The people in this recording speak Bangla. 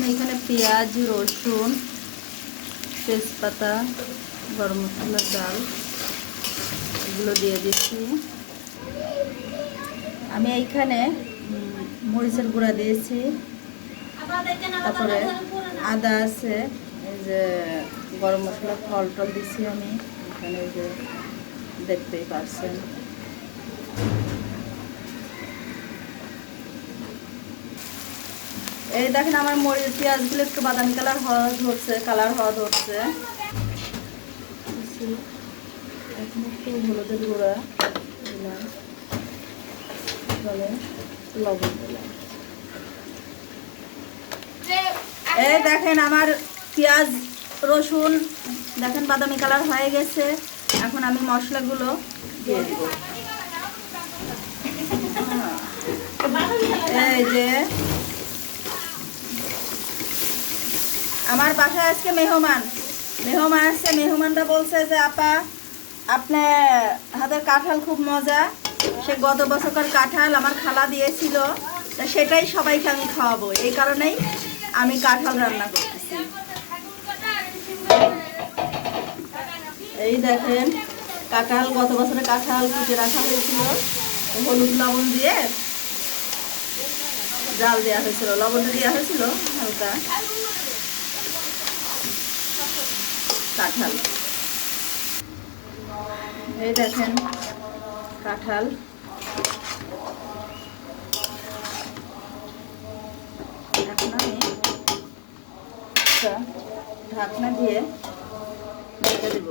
আমি এখানে পেঁয়াজ, রসুন, তেজপাতা, গরম মশলার ডাল এগুলো দিয়ে দিচ্ছি। আমি এইখানে মরিচের গুঁড়া দিয়েছি, তারপরে আদা আছে, এই যে গরম মশলা ফল টল দিচ্ছি আমি এখানে, এই যে দেখতেই পারছেন। এই দেখেন আমার মরিচ পেঁয়াজগুলো একটু বাদামি কালার হওয়া ধরছে। এখন একটু হলুদের গুঁড়া দিলাম, লবণ দিলাম। এই দেখেন আমার পেঁয়াজ রসুন দেখেন বাদামি কালার হয়ে গেছে। এখন আমি মশলাগুলো দিয়ে দিব। এই যে আমার বাসায় আজকে মেহমান আসছে। মেহমানটা বলছে যে আপা আপনার হাতের কাঁঠাল খুব মজা, সে গত বছরকার কাঁঠাল আমার খালা দিয়েছিল, তা সেটাই সবাইকে আমি খাওয়াবো, এই কারণেই আমি কাঁঠাল রান্না করতেছি। এই দেখেন কাঁঠাল, গত বছরে কাঁঠাল কুটে রাখা হয়েছিল, হলুদ লবণ দিয়ে জাল দেওয়া হয়েছিল, লবণটা দেওয়া হয়েছিল হালকা। কাঁঠাল, এই দেখেন কাঁঠাল। এখন আমি ঢাকনা দিয়ে ঢেকে দেব।